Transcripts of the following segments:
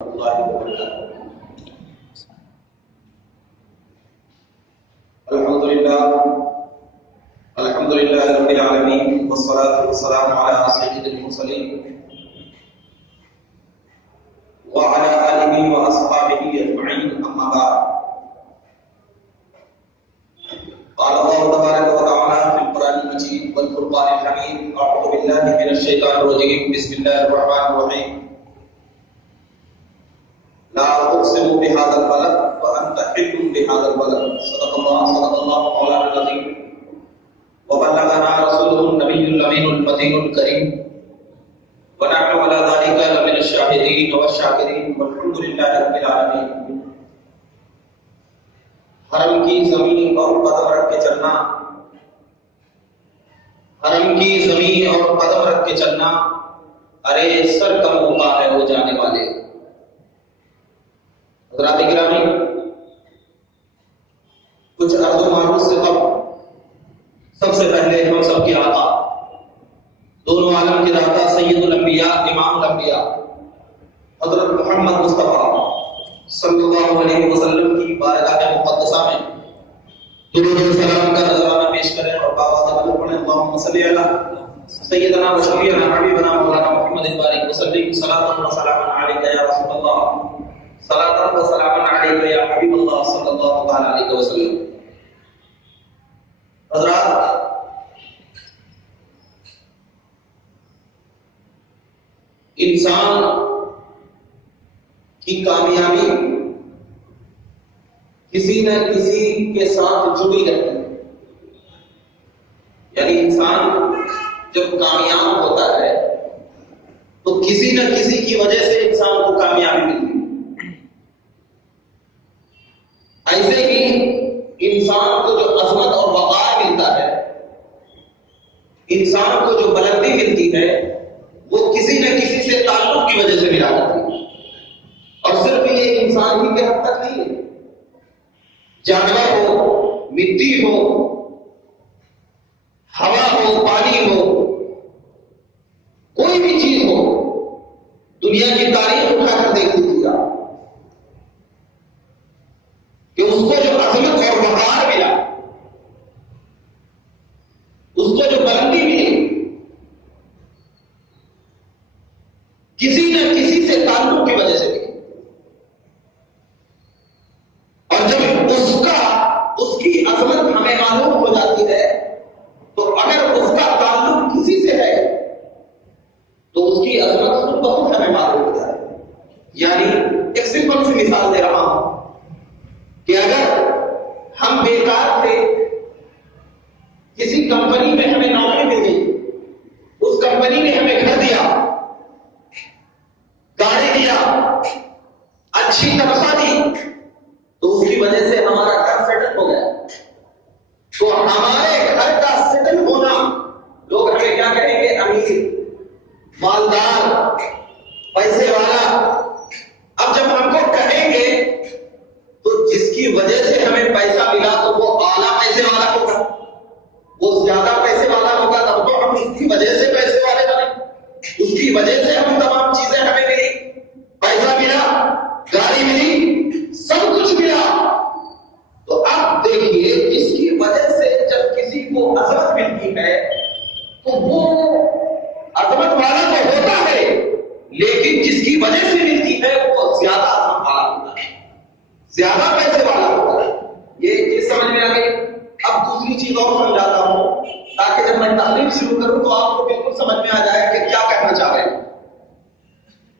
الله وبركاته. الحمد لله رب العالمين، والصلاة والسلام على سيد المرسلين وعلى آله وأصحابه أجمعين، أما بعد. قال الله تبارك وتعالى في القرآن المجيد والفرقان الحميد: أعوذ بالله من الشيطان الرجيم، بسم الله الرحمن الرحيم. لا أقسم بهذا البلد وأنت حل بهذا البلد. صدق الله مولانا العظيم، وبلغنا رسوله النبي الأمين الفتين الكريم، ونحن على ذلك لمن الشاهدين والشاكرين، والحمد لله رب العالمين. حرم کی زمین اور قدم رکھ کے چلنا، حرم کی زمین اور قدم رکھ کے چلنا، ارے سر کا موقع ہے وہ جانے والے. حضرات گرامی، کچھ عرض و معروف سے قبل سب سے پہلے ہم سب کے آقا، دونوں عالم کے داتا، سید الانبیاء، امام الانبیاء، حضرت محمد مصطفیٰ صلی اللہ علیہ وسلم کی بارگاہ مقدسہ میں درود و سلام کا نذرانہ پیش کریں اور باواد قلب پڑھیں: اللہم صلی علی سیدنا و شفیعنا حبیبنا مولانا محمد بارک وسلم. صلاۃ و سلام علیک یا رسول اللہ، صلاۃ و سلام علیک یا حبیب اللہ صلی اللہ علیہ وسلم. حضرات، انسان کی کامیابی کسی نہ کسی کے ساتھ جڑی رہتی ہے. یعنی انسان جب کامیاب ہوتا ہے تو کسی نہ کسی کی وجہ سے انسان کو کامیابی ملتی ہے. ایسے ہی انسان کو جو عظمت اور وقار ملتا ہے، انسان کو جو بلندی ملتی ہے، وہ کسی نہ کسی سے تعلق کی وجہ سے ملا کرتی ہے. اور صرف یہ انسان ہی کے حد تک نہیں ہے، جانور ہو، مٹی ہو، ہوا ہو، پانی ہو، کوئی بھی چیز ہو، دنیا کی تاریخ اٹھا کر دیکھ لیجیے آپ کہ اس کو جو عظمت اور وقار ملا، اس کو جو بلندی ملی، کسی نہ کسی سے تعلق کی وجہ سے ملی. اور جب اس کی عظمت ہمیں معلوم ہو جاتی ہے تو اگر اس کا تعلق کسی سے ہے تو اس کی عظمت خود بخود ہمیں معلوم ہو جائے. یعنی ایک سمپل سی مثال دے رہا ہوں کہ اگر ہم بیکار تھے، کسی کمپنی میں ہمیں نوکری مل گئی، اس کمپنی نے ہمیں گھر دیا، گاڑی دیا، اچھی تنخواہ دی، تو اس کی وجہ سے ہمارا گھر سیٹل ہو گیا. تو ہمارے گھر کا سیٹل ہونا، لوگ ہمیں کیا کہیں گے؟ امیر، مالدار، پیسے والا. اب جب ہم کو کہیں گے تو جس کی وجہ سے ہمیں پیسہ ملا تو وہ اعلیٰ پیسے والا ہوگا، وہ زیادہ پیسے والا ہوگا، تب تو ہم اس کی وجہ سے پیسے والے بنے. اس کی وجہ سے ہم تمام چیزیں ہمیں ملی، پیسہ ملا، گاڑی ملی، سب کچھ ملا. تو اب دیکھیے، جس کی وجہ سے جب کسی کو عظمت ملتی ہے تو وہ عظمت والا تو ہوتا ہے، لیکن جس کی وجہ سے ملتی ہے وہ زیادہ عظمت والا ہوتا ہے، زیادہ پیسے والا ہوتا ہے. یہ چیز سمجھ میں آ گئی. اب دوسری چیز اور سمجھاتا ہوں تاکہ جب میں تحریر شروع کروں تو آپ کو بالکل سمجھ میں آ جائے کہ کیا کہنا چاہ رہے ہیں.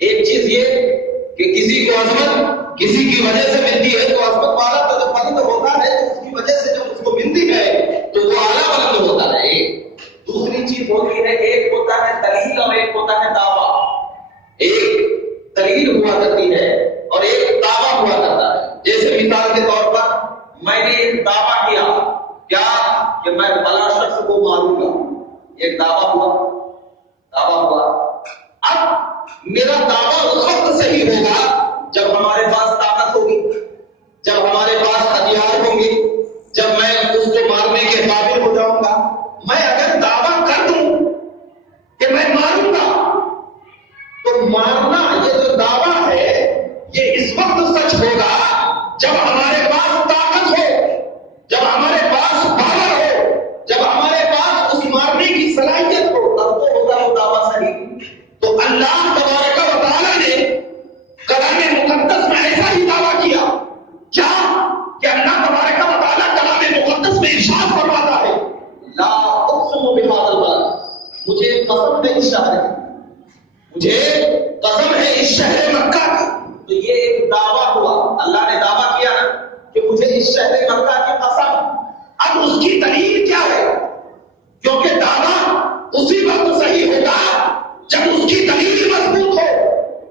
ایک چیز یہ کہ کسی کو عظمت کسی کی وجہ سے ملتی ہے تو عظمت والا تو جب بلند ہوتا ہے تو اس کی وجہ سے جب اس کو ملتی ہے تو وہ اعلیٰ بلند ہوتا ہے. دوسری چیز ہوتی ہے، ایک ہوتا ہے دلیل اور ایک ہوتا ہے دعویٰ. ایک دلیل ہوا کرتی ہے اور ایک دعویٰ ہوا کرتا ہے. جیسے مثال کے طور پر میں نے ایک دعویٰ کیا، کیا کہ میں فلاں شخص کو ماروں گا، ایک دعویٰ ہوا. اب میرا دعویٰ اس وقت صحیح ہوگا جب ہمارے پاس طاقت ہوگی، جب ہمارے پاس ہتھیار ہوں گے، جب میں اس کو مارنے کے قابل ہو جاؤں گا. میں اگر دعویٰ کر دوں کہ میں ماروں گا تو مارنا، یہ جو دعویٰ ہے جب ہمارے پاس طاقت ہو، جب ہمارے پاس پاور ہو، جب ہمارے پاس اس مارنے کی صلاحیت ہو، تب تو ہوگا وہ دعویٰ صحیح۔ تو اللہ تبارک و تعالیٰ نے کلام مقدس میں ایسا ہی دعویٰ کیا، کیا کہ اللہ تبارک و تعالیٰ کلام مقدس میں ارشاد فرماتا ہے لا اقسم بہذا البلد، مجھے قسم ہے اس شہر کی، مجھے قسم ہے اس شہر مکہ کی۔ تو یہ ایک دعویٰ ہوا، اللہ نے دعویٰ کیا نا کہ مجھے اس شہر مکہ کی قسم۔ اب اس کی دلیل کیا ہے؟ کیونکہ دعویٰ اسی وقت صحیح ہوگا جب اس کی دلیل مضبوط ہو۔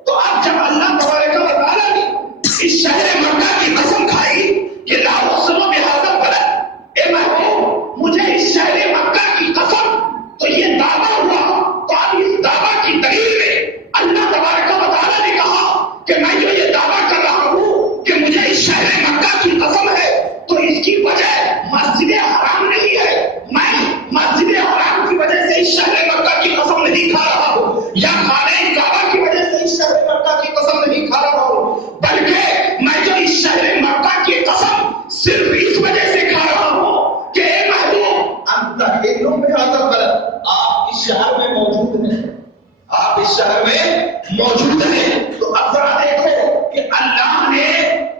تو اب جب اللہ تبارک و تعالیٰ نے اس شہر مکہ کی قسم کھائی کہ لا اقسم بہذا البلد، اے محبوب مجھے اس شہر مکہ کی قسم، تو یہ دعویٰ ہوا۔ تو اب اس دعویٰ کی دلیل میں اللہ تبارک و تعالیٰ نے کہا کہ میں جو یہ دعویٰ کر رہا ہوں کہ مجھے اس شہر مکہ کی قسم ہے، تو اس کی وجہ مسجد حرام نہیں ہے، میں مسجد حرام کی وجہ سے اس شہر مکہ کی قسم نہیں کھا رہا ہوں، یا خانہ کعبہ کی وجہ سے اس شہر مکہ کی قسم نہیں کھا رہا ہوں، بلکہ میں جو اس شہر مکہ کی قسم صرف اس وجہ سے کھا رہا ہوں کہ اے محبوب انت حل بہذا البلد، آپ اس شہر میں موجود ہیں، آپ اس شہر میں موجود ہیں۔ تو اب ذرا دیکھو کہ اللہ نے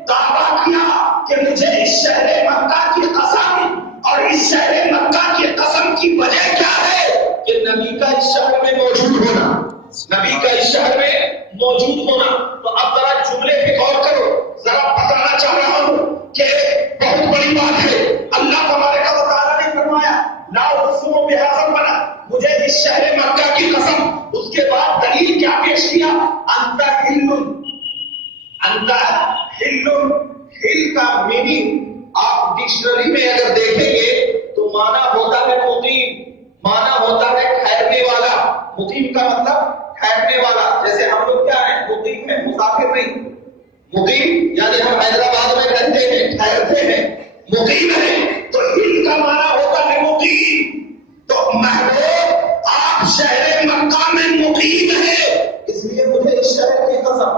دعویٰ کیا کہ مجھے اس شہر مکہ کی قسم، اور اس شہر مکہ کی قسم کی وجہ کیا ہے کہ نبی کا اس شہر میں موجود ہونا، نبی کا اس شہر میں موجود ہونا۔ تو اب ذرا جملے پہ غور کرو، ذرا بتانا چاہ رہا ہوں کہ بہت بڑی بات ہے۔ اللہ تبارک و تعالیٰ نے فرمایا لا اقسم بہذا البلد، مجھے اس شہر مکہ کی قسم، اس کے بعد دلیل کیا پیش کیا؟ انت حل، انت حل، حل کا میننگ آپ ڈکشنری میں اگر دیکھیں گے تو معنی ہوتا ہے مقیم، معنی ہوتا ہے ٹھہرنے والا۔ مقیم کا مطلب ٹھہرنے والا، جیسے ہم لوگ کیا ہیں؟ مقیم ہیں، مسافر نہیں۔ مقیم یعنی ہم حیدرآباد میں رہتے ہیں، ٹھہرتے ہیں، مقیم ہیں۔ تو حل کا معنی ہوتا ہے مقیم۔ تو محبوب آپ شہر مکہ میں مقیم ہیں، اس لیے مجھے اس شہر کی قسم،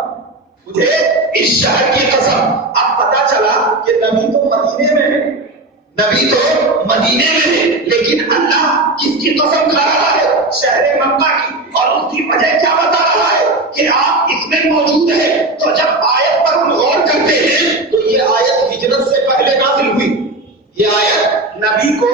مجھے اس شہر کی قسم۔ اب پتا چلا کہ نبی تو مدینے میں ہے، نبی تو مدینے میں ہے، لیکن اللہ کس کی قسم کھا رہا ہے؟ شہر مکہ کی، اور اس کی وجہ کیا بتا رہا ہے کہ آپ اس میں موجود ہیں۔ تو جب آیت پر ہم غور کرتے ہیں تو یہ آیت ہجرت سے پہلے نازل ہوئی، یہ آیت نبی کو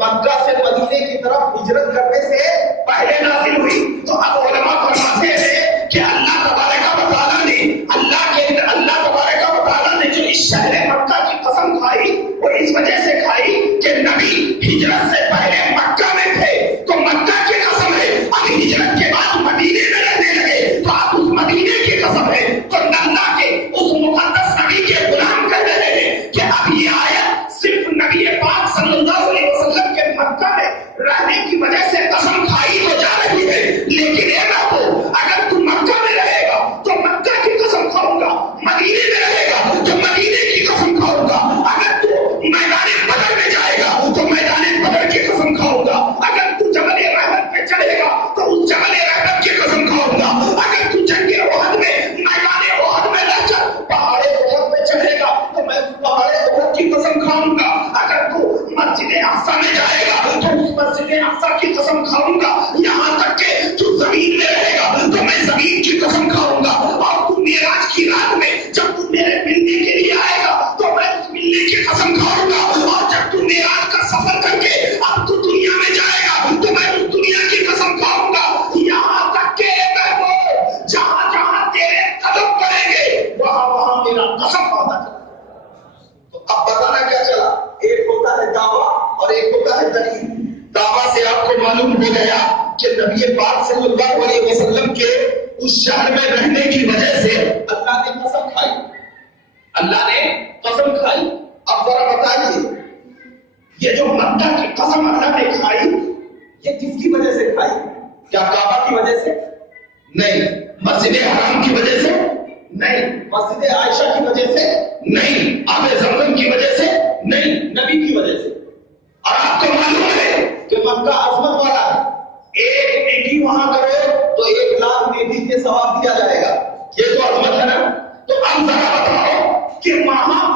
مکہ سے مدینے کی طرف ہجرت کرنے سے پہلے نازل ہوئی۔ تو اب علماء فرماتے ہیں کہ اللہ تبارک و تعالیٰ نے اللہ تبارک و تعالیٰ نے جو اس شہر مکہ کی قسم کھائی وہ اس وجہ سے کھائی کہ نبی ہجرت سے پہلے مکہ میں تھے، تو مکہ کی قسم ہے، اب ہجرت کے بعد مدینے میں رہنے لگے تو اب اس مدینے کی قسم ہے۔ تو اللہ کے اس مقدس نبی کے غلام کہہ رہے ہیں کہ اب یہ آیت صرف نبی پاک صلی اللہ علیہ وسلم کے مکہ میں رہنے کی وجہ سے قسم کھائی تو جا رہی ہے، لیکن اے محبوب اگر تم مکہ میں رہے گا تو مکہ کی قسم کھاؤں گا، مدینے میں رہے گا تو مدینے کی قسم کھاؤں گا، اگر تو میدان بدر میں جائے گا تو میدان بدر کی قسم کھاؤں گا، اگر تو جبل رحمت پہ چڑھے گا تو اس جبل رحمت کی قسم کھاؤں گا، اگر تو جنگ احد میں میدان احد میں رہ کر پہاڑ احد پہ چڑھے گا تو میں پہاڑ احد کی قسم کھاؤں گا، اگر تو مسجد اقصی میں جائے گا تو اس مسجد اقصی کی قسم کھاؤں گا، یہاں تک کہ تو زمین میں رہے گا تو میں زمین کی قسم کھاؤں گا، اور تو معراج کی رات میں جب تو میرے ملنے کے لیے آئے گا تو میں اس ملنے کی قسم کھاؤں گا، اور جب تو معراج کا سفر کر کے اب تو دنیا میں جائے گا تو میں اس دنیا کی قسم کھاؤں گا، یہاں تک کہ محبوب جہاں جہاں تیرے قدم پڑیں گے وہاں وہاں میرا قسم پاتا چلا۔ تو اب بتانا کیا چلا؟ ایک ہوتا ہے دعویٰ اور ایک ہوتا ہے دلیل۔ دعویٰ سے آپ کو معلوم ہو گیا کہ نبی پاک صلی اللہ علیہ وسلم کے اس شہر میں رہنے کی وجہ سے اللہ نے قسم کھائی، اللہ نے قسم کھائی۔ اب ذرا بتائیے یہ جو مکہ کی قسم اللہ نے کھائی یہ کس کی وجہ سے کھائی؟ کیا کعبہ کی وجہ سے؟ نہیں۔ مسجد حرام کی وجہ سے؟ نہیں۔ مسجد عائشہ کی وجہ سے؟ نہیں۔ آب زمزم کی وجہ سے؟ نہیں، نبی کی وجہ سے۔ اور آپ کو معلوم ہے کہ مکہ عظمت والا ہے، ایک نیکی وہاں کرو تو 1 لاکھ نیکی کے ثواب دیا جائے گا، یہ تو عظمت ہے نا۔ تو اب ذرا بتاؤ کہ وہاں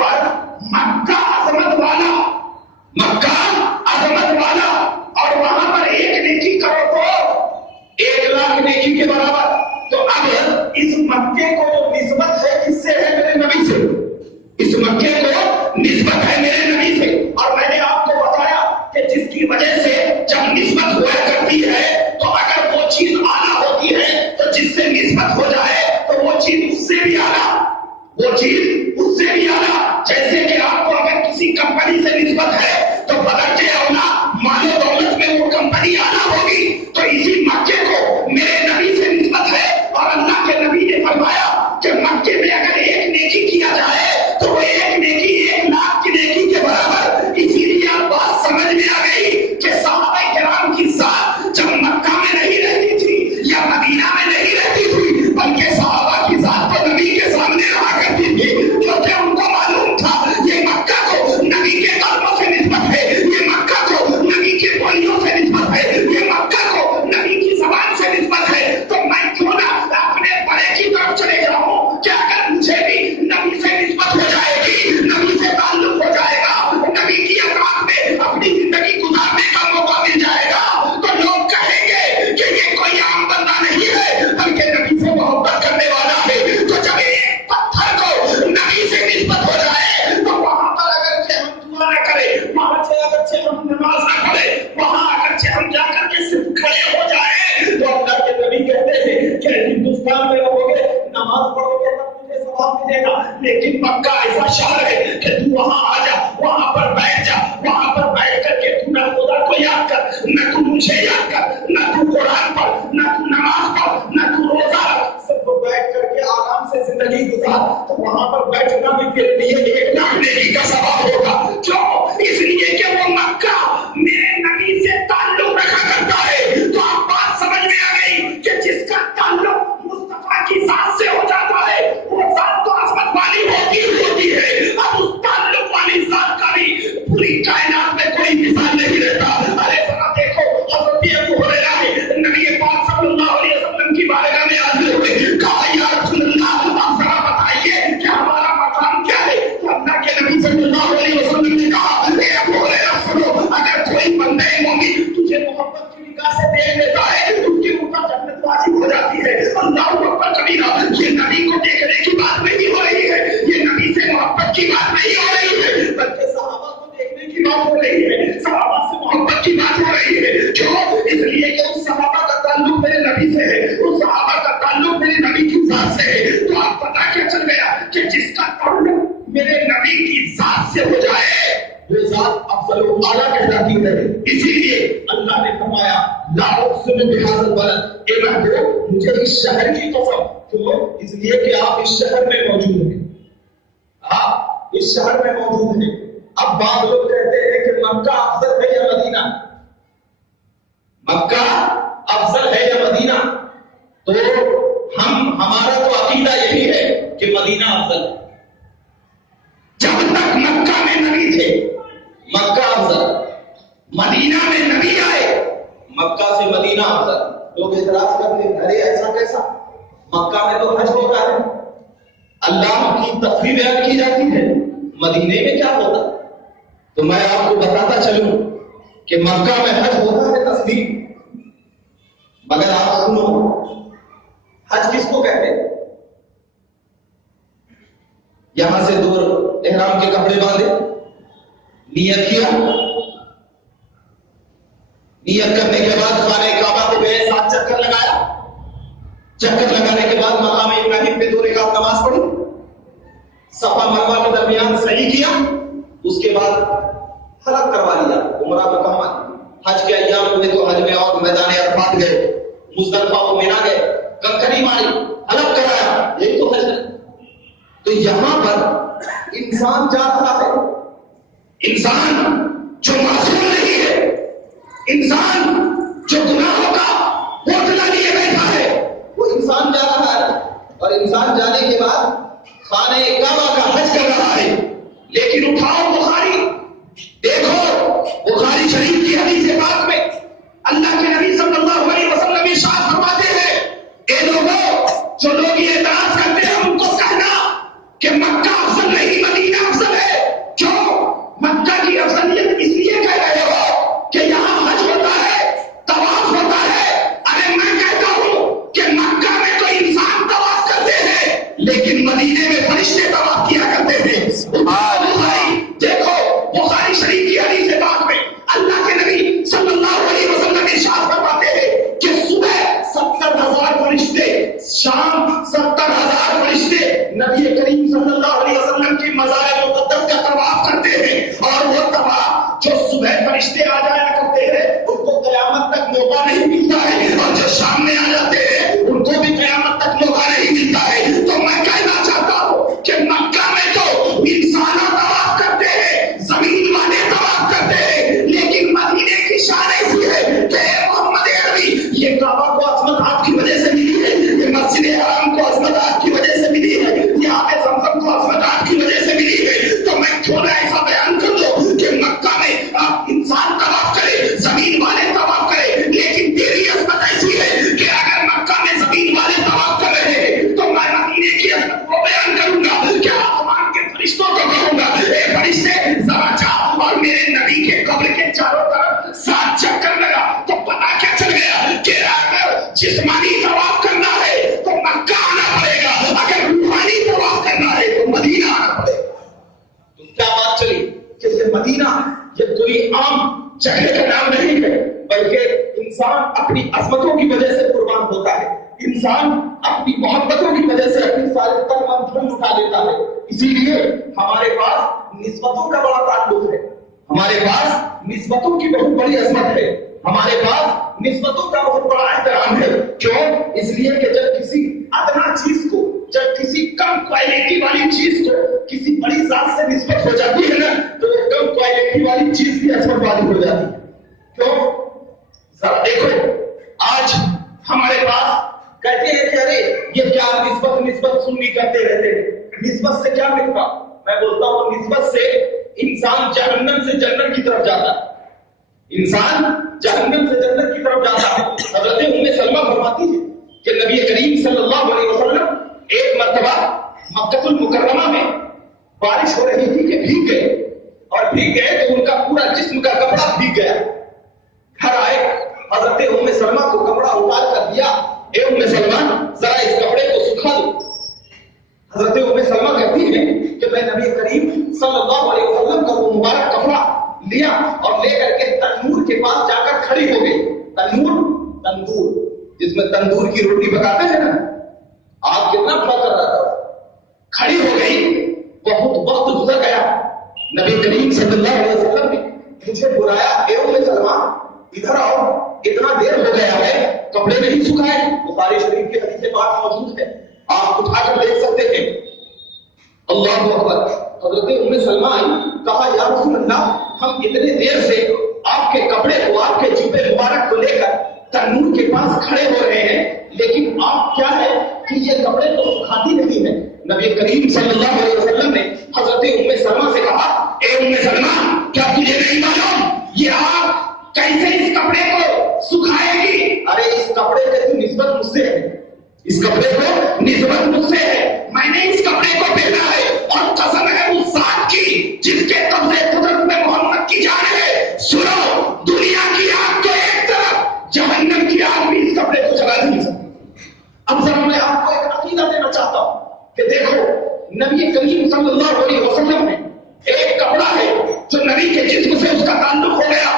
وہ چیز اس سے بھی اعلیٰ. جیسے کہ آپ کو اگر کسی کمپنی سے نسبت ہے تو بدرجے اولا مال و دولت میں وہ کمپنی اعلیٰ ہوگی. تو اسی مکے کو میرے نبی سے نسبت ہے اور اللہ کے نبی نے فرمایا کہ مکے میں اگر ایک نیکی کیا جائے تو وہ ایک نیکی 1,00,000 کی نیکی کے برابر. اسی لیے اب بات سمجھ میں آ گئی کہ صحابہ کرام کی ذات جب مکہ میں نہیں رہتی تھی یا مدینہ میں نہیں رہتی تھی بلکہ صحابہ کی ذات تو نبی کے سامنے رہا کرتی تھی, کیونکہ ان کو معلوم تھا یہ مکہ کو نبی کے قدموں سے نسبت ہے, یہ مکہ کو نبی کے بولیوں سے نسبت ہے, یہ مکہ کو نبی کی زبان سے نسبت ہے. تو میں کیوں نہ اپنے بڑے کی طرف چلے جاؤں کہ اگر مجھے بھی نبی سے نسبت ہو جائے گی, نبی سے تعلق ہو جائے گا, نبی کی اطاعت میں اپنی زندگی گزارنے کا موقع مل جائے گا, تو لوگ کہیں گے کہ یہ کوئی عام بندہ نہیں ہے بلکہ نبی سے محبت کرنے والا ہے. تو جب ایک پتھر کو نبی سے نسبت ہو جائے تو وہاں پر اگرچہ ہم دعا نہ کریں, وہاں سے اگرچہ ہم نماز نہ پڑھیں, وہاں اگرچہ ہم جا کر کے صرف کھڑے ہو جائیں, تو اللہ کے نبی کہتے ہیں کہ ہندوستان میں رہو گے, نماز پڑھو گے تب تجھے ثواب ملے گا, لیکن مکہ ایسا شہر ہے کہ تو وہاں آ جا, وہاں پر بیٹھ جا, وہاں پر بیٹھ کر کے تو نہ خدا کو یاد کر, نہ تو مجھے یاد کر, نہ تو قرآن پڑھ, نہ تو نماز پڑھ, نہ تو روزہ رکھ, سب کو بیٹھ کر کے آرام سے زندگی گزار. تو وہاں پر بیٹھنا بھی تیرے لیے 1,00,000 نیکی کا ثواب ہوگا. کیوں؟ اس لیے کہ وہ مکہ میرے نبی سے تعلق رکھا کرتا ہے. تو آپ بات سمجھ میں آ گئی کہ جس کا تعلق مصطفیٰ کی ذات سے ہو جاتا ہے وہ ذات تو عظمت والی ہوتی ہے. اب اس تعلق والی ذات کا بھی پوری کائنات میں کوئی مثال نہیں رہتا. ارے ذرا دیکھو, حضرت ابو ہریرہ نے نبی پاک صلی اللہ علیہ وسلم کی بارگاہ میں حاضر ہوئے, کہا یا رسول اللہ آپ ذرا بتائیے کہ ہمارا مقام کیا ہے. تو اللہ کے نبی صلی اللہ علیہ وسلم نے کہا اے ابو ہریرہ سنو, اگر کوئی بندہ مومن تجھے محبت کی نگاہ سے دیکھ لیتا ہے تو اس کے اوپر جنت واجب ہو جاتی ہے. اللہ اکبر کبیرہ. یہ نبی کو دیکھنے کی بات نہیں ہو رہی ہے, یہ نبی سے محبت کی بات نہیں ہو رہی ہے, بلکہ صحابہ کو دیکھنے کی بات ہو رہی ہے, صحابہ سے محبت کی بات ہو رہی ہے. کیوں؟ اس لیے کہ اس صحابہ کا تعلق میرے نبی سے ہے, اس صحابہ کا تعلق میرے نبی کی ذات سے ہے. تو آپ پتہ کیا چل گیا کہ جس کا تعلق میرے نبی کی ذات سے ہو جائے وہ ذات افضل و اعلیٰ کہلاتی ہے. اسی لیے اللہ نے فرمایا لا اقسم بهذا البلد, اے محبوب مجھے اس شہر کی قسم. کیوں؟ اس لیے کہ آپ اس شہر میں موجود ہیں, آپ اس شہر میں موجود ہیں. اب بعض لوگ کہتے ہیں کہ مکہ افضل ہے یا مدینہ, مکہ افضل ہے یا مدینہ. تو ہمارا تو عقیدہ یہی ہے کہ مدینہ افضل ہے. جب تک مکہ میں نبی تھے مکہ افضل, مدینہ میں نبی آئے مکہ سے مدینہ افضل. لوگ اعتراض کرتے ہیں ارے ایسا کیسا, مکہ میں تو حج ہوتا ہے, اللہ کی تقریب بیان کی جاتی ہے, مدینے میں کیا ہوتا. تو میں آپ کو بتاتا چلوں کہ مکہ میں حج ہوتا ہے تصویر, مگر آپ سنو حج کس کو کہتے ہیں. یہاں سے دور احرام کے کپڑے باندھے, نیت کیا, نیت کرنے کے بعد خانہ کعبہ کو گئے, 7 چکر لگایا, چکر لگانے کے بعد مقام ابراہیم پہ 2 رکعت نماز پڑھی, صفا مروہ کے درمیان صحیح کیا, اس کے بعد حلق کروا لیا, عمرہ مکمل. حج کے ایام ہوئے تو حج میں اور میدان عرفات گئے, مزدلفہ کو مینا گئے, کنکری ماری, حلق کرایا, یہی تو حج ہے. تو یہاں پر انسان جا رہا ہے, انسان جو معصوم نہیں ہے, انسان جو گناہوں کا بوجھ لیے بیٹھا ہے, وہ انسان جا رہا ہے, اور انسان جانے کے بعد خانہ کعبہ کا حج کر رہا ہے. لیکن اٹھاؤ بخاری, دیکھو بخاری شریف کی حدیث پاک میں اللہ کے نبی صلی اللہ علیہ وسلم ارشاد فرماتے ہیں اے لوگوں جو لوگ یہ اعتراض کرتے ہیں ان کو کہنا کہ مکہ افضل نہیں مدینہ افضل ہے. کیوں؟ مکہ کی افضلیت اس لیے کہہ رہے ہو کہ یہاں حج ہوتا ہے, طواف ہوتا ہے. ارے میں کہتا ہوں کہ مکہ میں تو انسان طواف کرتے ہیں لیکن مدینے میں فرشتے طواف کیا کرتے تھے. دیکھو بخاری شریف کی حدیث پاک میں اللہ کے نبی صلی اللہ علیہ وسلم ارشاد فرماتے ہیں کہ صبح 70,000 فرشتے, شام 70,000 فرشتے نبی نبی کریم صلی اللہ علیہ وسلم کی مزار مقدس کا طواف کرتے ہیں، اور وہ طواف جو صبح فرشتے آ جایا کرتے ہیں ان کو قیامت تک موقع نہیں ملتا ہے، اور جو شام میں آ جاتے ہیں ان کو بھی قیامت تک موقع نہیں ملتا ہے۔ تو میں کہنا چاہتا ہوں کہ مکہ میں تو انسان طواف کرتے ہیں، زمین والے طواف کرتے ہیں، لیکن مدینے کی شان ایسی ہے کہ محمد عربی، یہ کعبہ کو عظمت آپ کی وجہ سے ملی ہے، یہ مسجد حرام کو عظمت آپ کی وجہ سے ملی ہے، یہاں پہ زمزم کو عظمت آپ کی وجہ سے ملی ہے۔ تو میں کیوں نہ ایسا بیان کر دوں کہ مکہ میں آپ انسان طواف کرے، زمین والے طواف کرے، لیکن تیری عظمت ایسی ہے کہ اگر مکہ میں زمین والے طواف کر رہے ہیں تو میں مدینے کی عظمت کو بیان کروں گا کہ آسمان کے فرشتوں کو کہوں گا، اے فرشتے ذرا جا اور میرے نبی کے قبر کے چاروں طرف 7 چکر لگا۔ تو پتا کیا چل گیا کہ اگر جسمانی طواف کرنا ہے تو مکہ آنا پڑے گا، اگر روحانی طواف کرنا ہے تو مدینہ آنا پڑے گا۔ تو کیا بات چلی کہ یہ مدینہ یہ کوئی عام جگہ کا نام نہیں ہے، بلکہ انسان اپنی عظمتوں کی وجہ سے قربان ہوتا ہے، انسان اپنی محبتوں کی وجہ سے اپنی ساری تمام دھن اٹھا دیتا ہے۔ اسی لیے ہمارے پاس نسبتوں کا بڑا تعلق ہے، ہمارے پاس نسبتوں کی بہت بڑی عظمت ہے، ہمارے پاس نسبتوں کا بہت بڑا احترام ہے۔ کیوں؟ اس لیے کہ جب کسی ادنا چیز کو، جب کسی کم کوالٹی والی چیز کو کسی بڑی ذات سے نسبت ہو جاتی ہے نا تو وہ کم کوالٹی والی چیز بھی عظمت والی ہو جاتی ہے۔ کیوں؟ ذرا دیکھو آج ہمارے پاس کہتے ہیں کہ ارے یہ کیا نسبت سنی کرتے رہتے ہیں، نسبت سے کیا ملتا؟ میں بولتا ہوں نسبت سے انسان جہنم سے جنت کی طرف جاتا ہے، انسان جہنم سے جنت کی طرف جاتا ہے۔ حضرت ام سلمہ فرماتی ہے کہ نبی کریم صلی اللہ علیہ وسلم ایک مرتبہ مکہ المکرمہ میں بارش ہو رہی تھی کہ بھیگ گئے، اور بھیگ گئے تو ان کا پورا جسم کا کپڑا بھیگ گیا۔ گھر آئے، حضرت ام سلمہ کو کپڑا اتار کر دیا، اے ام سلمہ ذرا اس کپڑے کو سکھا دو۔ حضرت ام سلمہ کہتی ہے کہ میں نبی کریم صلی اللہ علیہ وسلم کا وہ مبارک کپڑا لیا اور لے کر کے تنور کے پاس جا کر کھڑی ہو گئی۔ تندور جس میں تندور کی روٹی پکاتے ہیں نا، آپ کتنا کھڑا کر رہا تھا، کھڑی ہو گئی۔ بہت وقت گزر گیا، نبی کریم صلی اللہ علیہ وسلم نے مجھے بلایا، اے ام سلمہ ادھر آؤ، اتنا دیر ہو گیا ہے کپڑے نہیں سکھائے۔ بخاری شریف کی حدیث پاک موجود ہے، آپ اٹھا کر دیکھ سکتے ہیں۔ اللہ اکبر۔ حضرت ام سلمہ آئی، کہا یا رسول اللہ ہم اتنے دیر سے آپ کے کپڑے کو، آپ کے جوتے مبارک کو لے کر تنور کے پاس کھڑے ہو رہے ہیں، لیکن آپ کیا ہے کہ یہ کپڑے کو سکھاتی نہیں ہے۔ نبی کریم صلی اللہ علیہ وسلم نے حضرت ام سلمہ سے کہا، اے ام سلمہ کیا تجھے نہیں معلوم یہ آپ کیسے اس کپڑے کو سکھائے گی؟ ارے اس کپڑے کی نسبت مجھ سے ہے، اس کپڑے کو نسبت مجھ سے ہے، میں نے اس کپڑے کو پہنا ہے، اور قسم ہے اس ذات کی جس کے قبضے قدرت میں محمد کی جان ہے۔ سنو، دنیا کی آگ تو ایک طرف، جہنم کی آگ بھی اس کپڑے کو جلا نہیں سکتی۔ اب ذرا میں آپ کو ایک عقیدہ دینا چاہتا ہوں کہ دیکھو نبی کریم صلی اللہ علیہ وسلم نے ایک کپڑا ہے جو نبی کے جسم سے اس کا تعلق ہو گیا،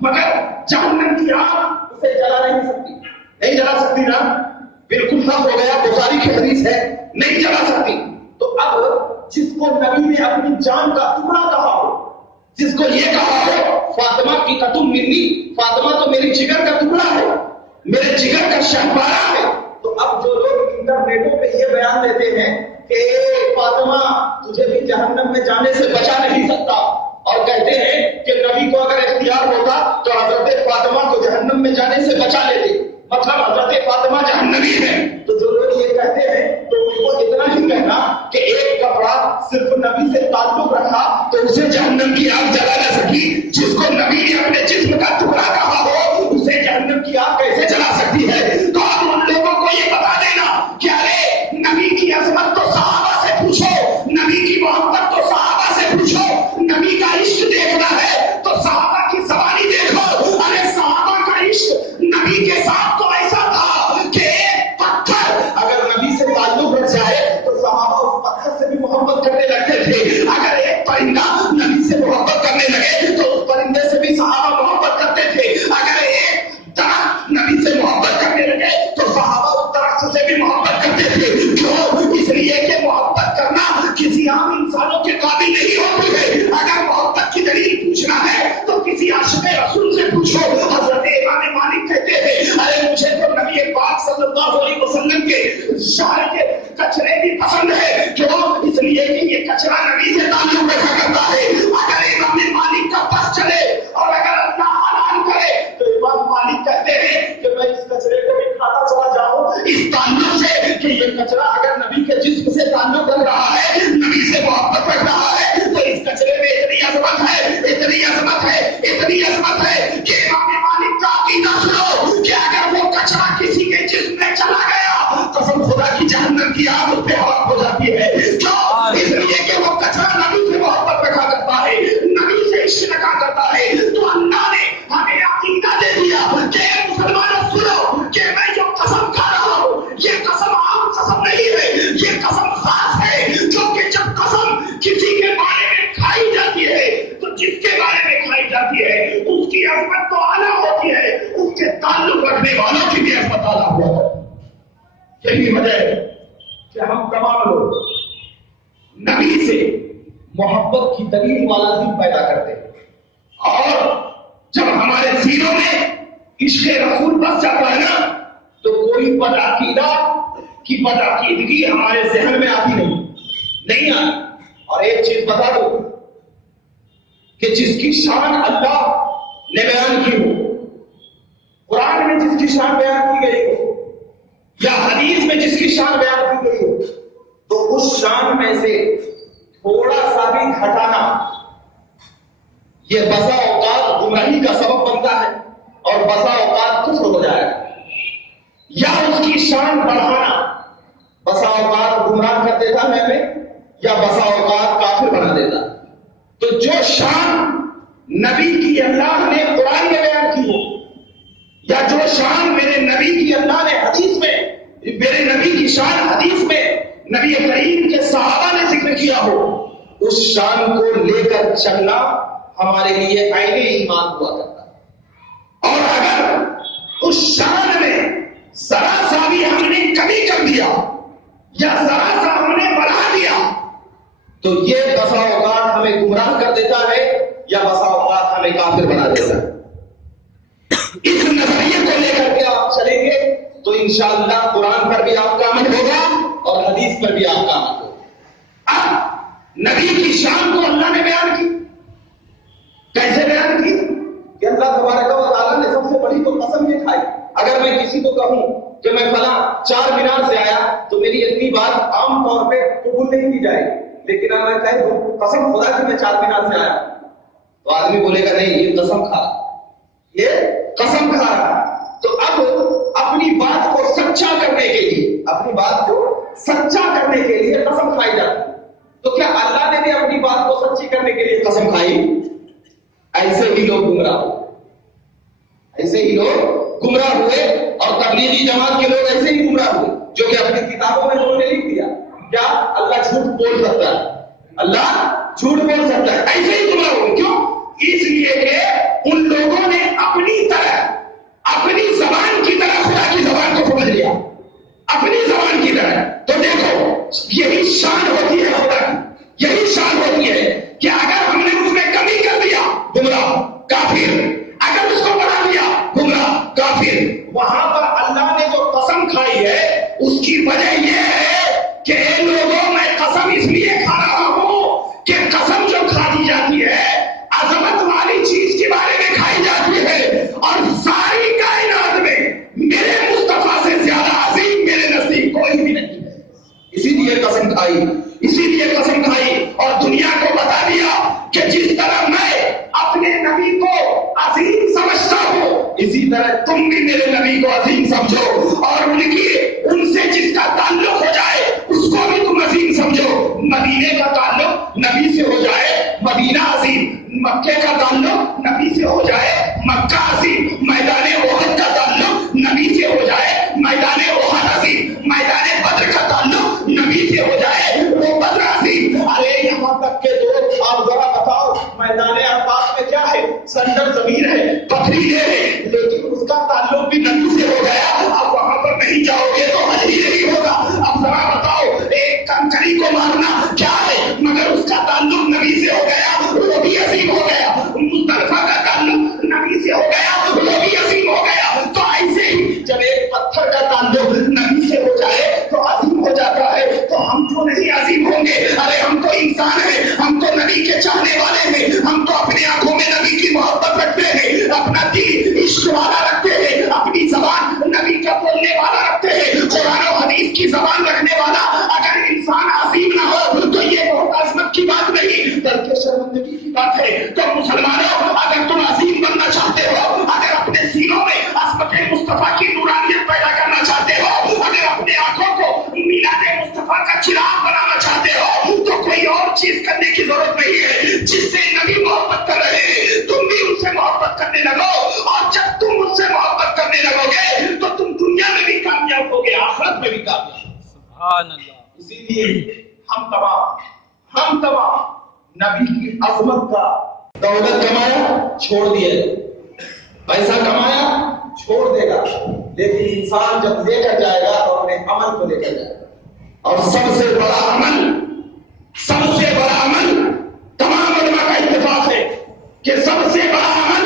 مگر جہنم کی آگ اسے جلا نہیں سکتی، نہیں جلا سکتی نا، بالکل صاف ہو گیا، بخاری کی حدیث ہے، نہیں جلا سکتی۔ تو اب جس کو نبی نے اپنی جان کا ٹکڑا کہا ہو، جس کو یہ کہا ہو فاطمہ کی قطم منی، فاطمہ تو میری جگر کا ٹکڑا ہے، میرے جگر کا شہپارہ ہے، تو اب جو لوگ انٹرنیٹوں پہ یہ بیان دیتے ہیں کہ فاطمہ تجھے بھی جہنم میں جانے سے بچا نہیں سکتا، اور کہتے ہیں کہ نبی کو اگر اختیار ہوتا تو حضرت فاطمہ کو جہنم میں جانے سے بچا لیتے، مطلب حضرت فاطمہ جہنمی ہے، تو جو لوگ یہ کہتے ہیں تو ان کو اتنا ہی کہنا کہ ایک کپڑا صرف نبی سے تعلق رکھا تو اسے جہنم کی آگ جلا نہ سکی، جس کو نبی نے اپنے جسم کا ٹکڑا کہا ہو اسے جہنم کی آگ کیسے جلا سکتی ہے؟ تو آپ ان لوگوں کو یہ بتا دینا کہ ارے نبی کی عظمت تو صحابہ سے پوچھو، نبی کی محبت تو صحابہ سے پوچھو، نبی کا عشق دیکھنا ہے تو صحابہ کی زبانی دیکھو، ارے صحابہ کا عشق نبی کے ساتھ تو ایسا تھا کہ ایک پتھر اگر نبی سے تعلق رکھ جائے تو صحابہ اس پتھر سے بھی محبت کرنے لگتے تھے، اگر ایک پرندہ نبی سے محبت کرنے لگے تو اس پرندے سے بھی صحابہ محبت کرتے تھے، اگر ایک درخت نبی سے محبت کرنے لگے تو صحابہ اس درخت سے بھی محبت کرتے تھے۔ کیوں؟ اس لیے کہ محبت کرنا پوچھنا ہے تو کسی عاشق رسول سے پوچھو. حضرت امام مالک کہتے ہیں ارے مجھے تو نبی پاک صلی اللہ علیہ وسلم کے شہر کے کچرے بھی پسند ہے. کیوں؟ اس لیے کہ یہ کچرا نبی سے تعلق رکھا کرتا ہے. اگر امام مالک کا پس چلے اور اگر اللہ حلال کرے تو امام مالک کہتے ہیں کہ میں اس کچرے کو بھی کھاتا چلا جاؤں اس تعلق سے کہ یہ کچرا اگر نبی کے جسم سے تعلق رکھ رہا ہے, نبی سے محبت رکھ رہا ہے, تو اس کچرے میں اتنی عظمت ہے, اتنی عظمت ہے, اتنی عظمت ہے کہ امام مالک کا عقیدہ سنو کہ اگر وہ کچرا کسی کے جسم میں چلا گیا قسم خدا کی جہنم کی آگ اس پہ ہلاک ہو جاتی ہے. کیوں؟ اس لیے کہ وہ کچرا نبی سے محبت رکھا کرتا ہے, نبی سے عشق رکھا کرتا ہے. تو اللہ نے ہمیں عقیدہ دے دیا کہ مسلمانوں سنو کہ میں جو قسم کھا رہا ہوں یہ قسم عام قسم نہیں ہے, یہ قسم خاص ہے جو کہ جب قسم کسی کے بارے میں کھائی جاتی ہے تو جس کے بارے میں کھائی جاتی ہے اس کی عظمت تو اعلیٰ ہوتی ہے, اس کے تعلق رکھنے والوں کی بھی عظمت اعلیٰ ہوتی ہے. یہی وجہ ہے کہ ہم تمام لوگ نبی سے محبت کی دلیل والا دل پیدا کرتے ہیں, اور جب ہمارے سینوں میں عشق رسول بس جاتا ہے نا تو کوئی بدعقیدہ کی بدعقیدگی ہمارے ذہن میں آتی نہیں آتی. اور ایک چیز بتا دو کہ جس کی شان اللہ نے بیان کی ہو, قرآن میں جس کی شان بیان کی گئی ہو یا حدیث میں جس کی شان بیان کی گئی ہو, تو اس شان میں سے تھوڑا سا بھی گھٹانا یہ بسا اوقات گمراہی کا سبب بنتا ہے اور بسا اوقات کفر ہو جائے گا, یا اس کی شان بڑھانا بسا اوقات گمراہ کر دیتا ہے ہمیں یا بسا اوقات کافر بنا دیتا. تو جو شان نبی کی اللہ نے قرآن میں بیان کی ہو یا جو شان میرے نبی کی اللہ نے حدیث میں, میرے نبی کی شان حدیث میں نبی کریم کے صحابہ نے ذکر کیا ہو, اس شان کو لے کر چلنا ہمارے لیے عین ایمان ہوا کرتا ہے. اور اگر اس شان میں ذرا سا بھی ہم نے کمی کر دیا یا ذرا سا ہم نے بڑھا دیا تو یہ بسا اوقات ہمیں گمراہ کر دیتا ہے یا بسا اوقات ہمیں کافر بنا دیتا ہے. اس نظریے کو لے کر کے آپ چلیں گے تو انشاءاللہ قرآن پر بھی آپ کا عمل ہوگا اور حدیث پر بھی آپ کا عمل ہوگا. اب نبی کی شان کو اللہ نے بیان کی, کیسے بیان کی کہ اللہ تبارک و تعالیٰ نے سب سے بڑی تو قسم یہ کھائی. اگر میں کسی کو کہوں کہ میں فلاں چار مینار سے آیا تو میری اتنی بات عام طور پہ قبول نہیں کی جائے گی, لیکن اگر میں کہہ دوں قسم خدا کی میں چار مینار سے آیا تو آدمی بولے گا نہیں یہ قسم کھا رہا, یہ قسم کھا رہا. تو اب اپنی بات کو سچا کرنے کے لیے, اپنی بات کو سچا کرنے کے لیے قسم کھائی جاتی ہے. تو کیا اللہ نے بھی اپنی بات کو سچی کرنے کے لیے قسم کھائی؟ ایسے ہی لوگ گمراہ ہوئے, ایسے ہی لوگ گمراہ ہوئے, اور تبلیغی جماعت کے لوگ ایسے ہی گمراہ ہوئے جو کہ اپنی کتابوں میں انہوں نے لکھ دیا کیا اللہ جھوٹ بول سکتا ہے, اللہ جھوٹ بول سکتا ہے, ایسے ہی گمراہ ہوئے. کیوں؟ اس لیے کہ ان لوگوں نے اپنی طرح, اپنی زبان کی طرح خدا کی زبان کو سمجھ لیا, اپنی زبان کی طرح. تو دیکھو یہی شان ہوتی ہے خدا کی, یہی شان ہوتی ہے کہ اگر ہم نے اس میں کمی کر دیا گمراہ کافر, اگر اس کو بڑھا دیا گمراہ کافر. وہاں پر اللہ نے جو قسم کھائی ہے اس کی وجہ یہ ہے کہ اے لوگوں میں قسم اس لیے کھا رہا ہوں کہ قسم جو کھا دی جاتی ہے عظمت والی چیز کے بارے میں کھائی جاتی ہے, اور ساری کائنات میں میرے مصطفیٰ سے زیادہ عظیم میرے نزدیک کوئی بھی نہیں ہے. اسی لیے قسم کھائی, اسی لیے قسم کھائی اور دنیا کو بتا دیا کہ جس طرح میں اپنے نبی کو عظیم سمجھتا ہوں اسی طرح تم بھی میرے نبی کو عظیم سمجھو, اور ان سے جس کا تعلق ہو جائے اس کو بھی تم عظیم سمجھو. مدینے کا تعلق نبی سے ہو جائے مدینہ عظیم, مکے کا تعلق نبی سے ہو جائے مکہ عظیم, میدان احد کا تعلق نبی سے ہو جائے میدان احد عظیم, میدان بدر کا تعلق نبی سے ہو جائے وہ بدر عظیم. ارے یہاں تک کہ دوست آپ ذرا بتاؤ میدان عرفات میں کیا ہے, سنجر زمین ہے, پتھریلے ہے, لیکن اس کا تعلق بھی نبی سے ہو گیا. اب وہاں پر نہیں جاؤ گے تو حج ہی نہیں ہوگا. اب ذرا بتاؤ ایک کنکری کو مارنا کیا ہے مگر اس کا تعلق نبی سے ہو گیا, وہ بھی عظیم ہو گیا. زندگی کی بات ہے. تو مسلمانوں اگر تم عظیم بننا چاہتے ہو, اگر اپنے سینوں میں عظمت مصطفیٰ کی نورانیت پیدا کرنا چاہتے ہو, اگر اپنے آنکھوں کو میلاد مصطفیٰ کا چراغ بنانا چاہتے ہو, تو کوئی اور چیز کرنے کی ضرورت نہیں ہے. جس سے نبی محبت کر رہے ہیں تم بھی ان سے محبت کرنے لگو, اور جب تم ان سے محبت کرنے لگو گے تو تم دنیا میں بھی کامیاب ہوگے, آخرت میں بھی کامیاب. سبحان اللہ. اسی لیے ہم تمام نبی کی عظمت کا, دولت کمایا چھوڑ دیا, پیسہ کمایا چھوڑ دے گا, لیکن انسان جب لے کر جائے گا تو اپنے عمل کو لے کر جائے گا. اور سب سے بڑا عمل تمام علماء کا اتفاق ہے کہ سب سے بڑا عمل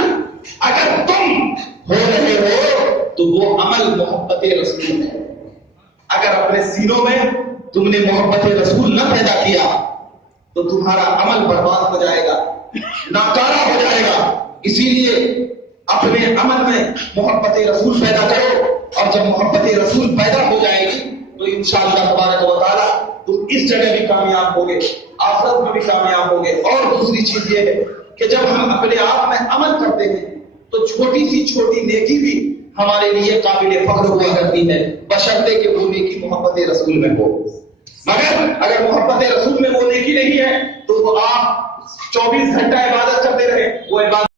اگر تم ہو رہے ہو تو وہ عمل محبت رسول ہے. اگر اپنے سینوں میں تم نے محبت رسول نہ پیدا کیا تو تمہارا عمل برباد ہو جائے گا, ناکارہ ہو جائے گا. اسی لیے اپنے عمل میں محبت رسول پیدا کرو, اور جب محبت رسول پیدا ہو جائے گی تو انشاءاللہ تبارک و تعالی تم اس جگہ بھی کامیاب ہوگے, آخرت میں بھی کامیاب ہوگے. اور دوسری چیز یہ ہے کہ جب ہم اپنے آپ میں عمل کرتے ہیں تو چھوٹی سی چھوٹی نیکی بھی ہمارے لیے قابل فخر ہوا کرتی ہے, بشرطے کہ وہ نیکی محبت رسول میں ہو. مگر اگر محبت رسول میں وہ نیکی نہیں ہے تو آپ 24 گھنٹہ عبادت کرتے رہے, وہ عبادت